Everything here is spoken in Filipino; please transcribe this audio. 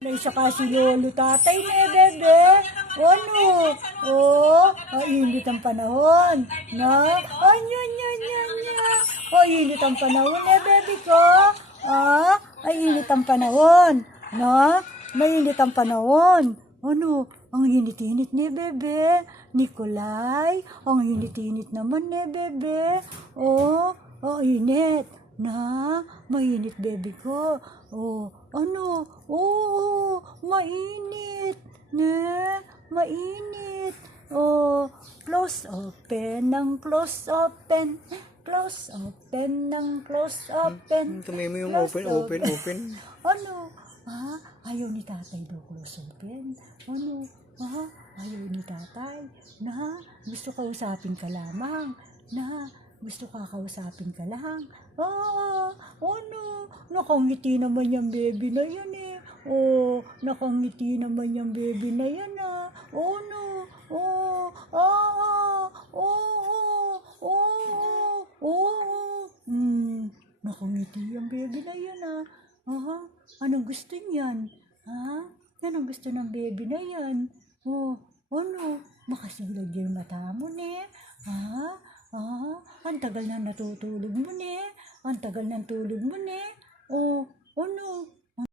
Na isa ka si lolo tatay na bebe. Ano? Oh, init ang panahon. Na? Anya. Init ang panahon bebe ko. Init ang panahon. Na? Mainit ang panahon. Ano? Ang init-init ni bebe. Nikolay, ang init-init naman ni bebe. Init. Na? Mainit bebe ko. Ano? Mainit. Na? Mainit. Close open ng close open. Close open ng close open. Kamay mo yung Close open. Ano? Ayaw ni tatay daw close open. Ano? Ayaw ni tatay. Na? Gusto kausapin ka lamang. Na? Gusto kakausapin ka lang. Ano? Nakangiti naman yung baby na yan eh. Nakangiti naman yung baby na yan Ano? Nakangiti yung baby na yan Anong gusto niyan? Anong gusto ng baby na yan? Ano? Makasilag yung mata mo ne? Ang tagal na natutulog mo ne? Ang tagal ng tulog mo ne? Ano?